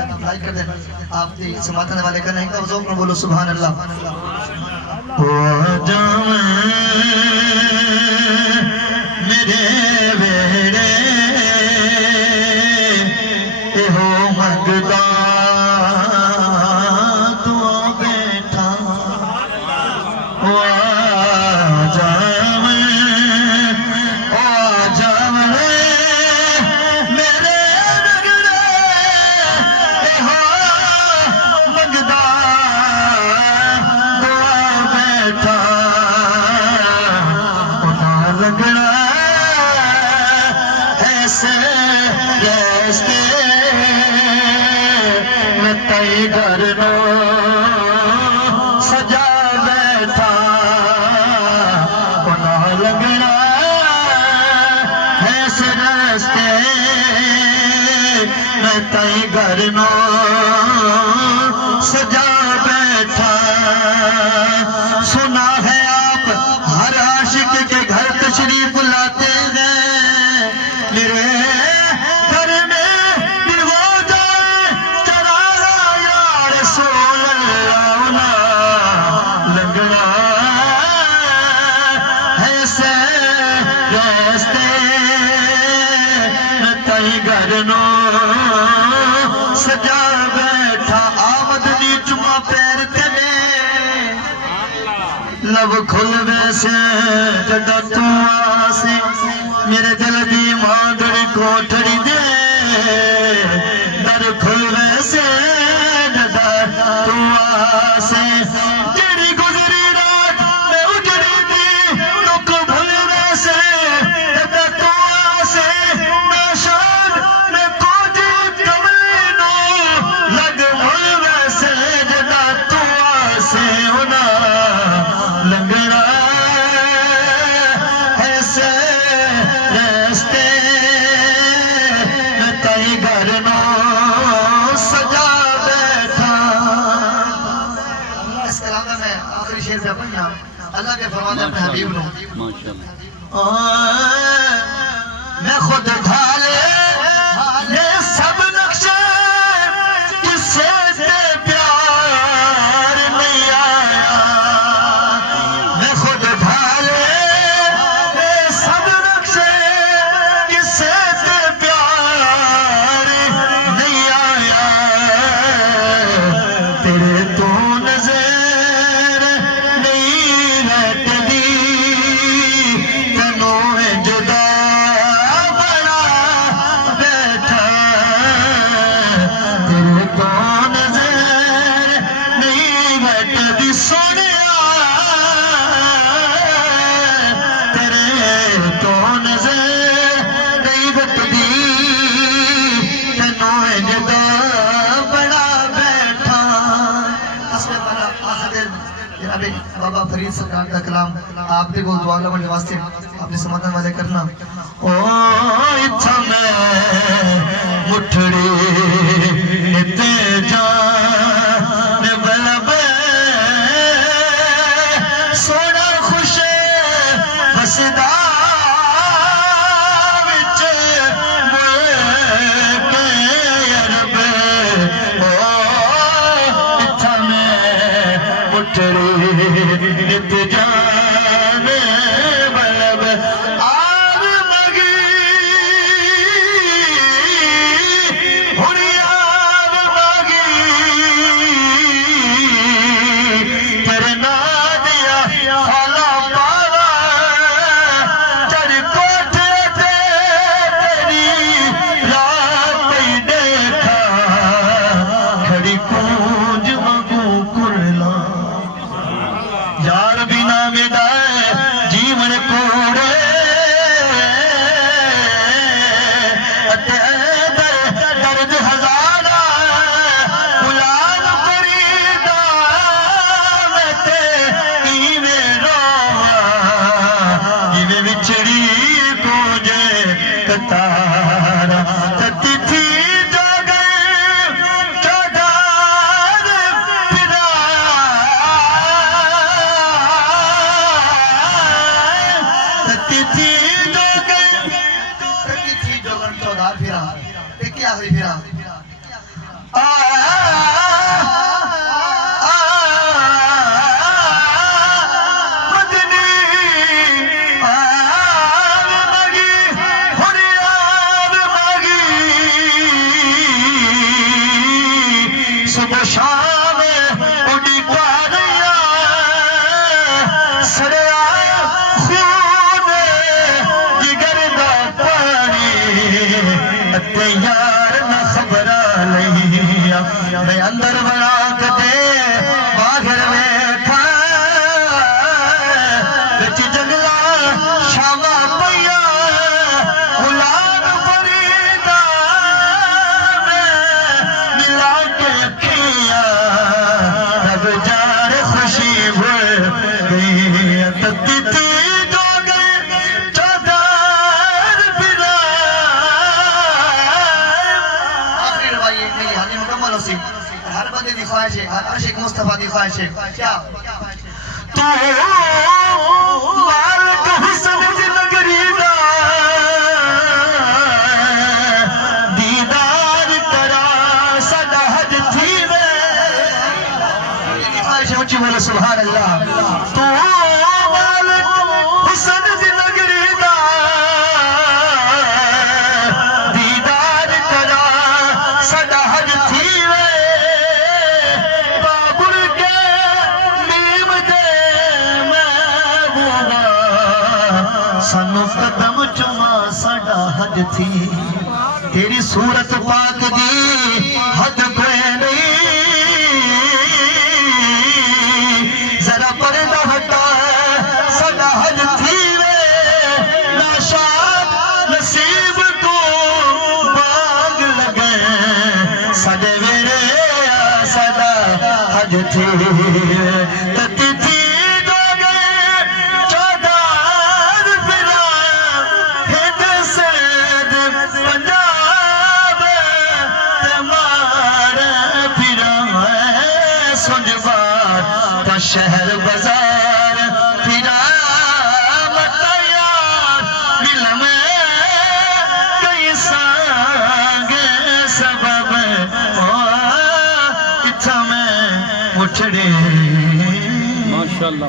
Like कर देना। आप समातने वाले कर रहेंगे तो बोलो सुभान अल्लाह। मेरे वेड़े हो मंगदा तू बैठा घर नो सजा बैठा ना लगना है रस्ते मैं तई घर नो सजा बैठा। सुना है आप हर आशिक के घर तशरीफ लाते हैं मेरे घर नो सजा बैठा। आमदनी चुमा पैर तेरे लब खुल वैसे जदा तू आसे मेरे दिल दी मांगड़ी कोठड़ी दे दर खुल वैसे जदा तू आसे। जेड़ी गुजरी रात मैं उजड़ी दी दुख भूल वैसे जदा तू आसे। अल्लाह के फरमाने अपने हबीब लो मैं खुद ढाले ये सब नक्शे किससे प्यार नहीं आया। मैं खुद ढाले ये सब नक्शे किससे प्यार नहीं आया। तेरे तो बाबा फरीद सरकार का कलाम आप भी बोल दुआ करने वास्ते अपने समाधान वाले करना। ओ इच्छा में मुठड़ी ते जान बलब सोना खुश बसदा आग मगी हुरिया शाम उड़ी कारिया सड़या खून जिगर दा पानी अते यार न खबरा लईया मैं अंदर बना के बाहर वेखा बिच जंगला शामा पईया गुलाब फरीदा मिला के अखियां रब जाने खुशी भूल गई तती थी जो गई चौधार बिना आखिरी रवाई मेरी हानि मुकम्मल हो सी हर बंदे की ख्वाहिश है हर आशिक मुस्तफा की ख्वाहिश है क्या तू मालिक हुस्न दी नगरी दा दीदार करा सदा हज थी वे ख्वाहिश ऊंची बोलो सुभान अल्लाह तू मालिक हुस्न दी नगरी दा दीदार करा सदा हज थी वे बाबुल के नीम दे महबूबा सानू कदम चुमा साडा हज थी तेरी सूरत पाक दी हद कोई नहीं जरा पर्दा हटा साडा हज थी वे नाशाद नसीब को बाग लगे सदे वेरे सदा हज थी तती थी जो गए चौधार बिना हिंद सैद पंजाब ते मारे फिरा मैं सुनबार का शहर बाजार फिरा मता यार दिल में कई सांग सबब इत्था में मुठड़े माशाअल्लाह।